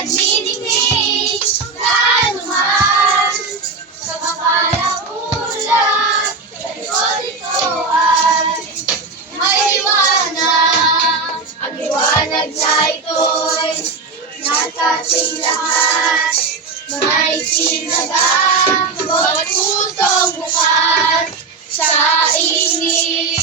nagniningning, gaano man sa kapalamulan, sa likod ito ay may liwanag. Ang liwanag na ito'y nasa ating lahat. May sinagang bawat pusong bukas sa init.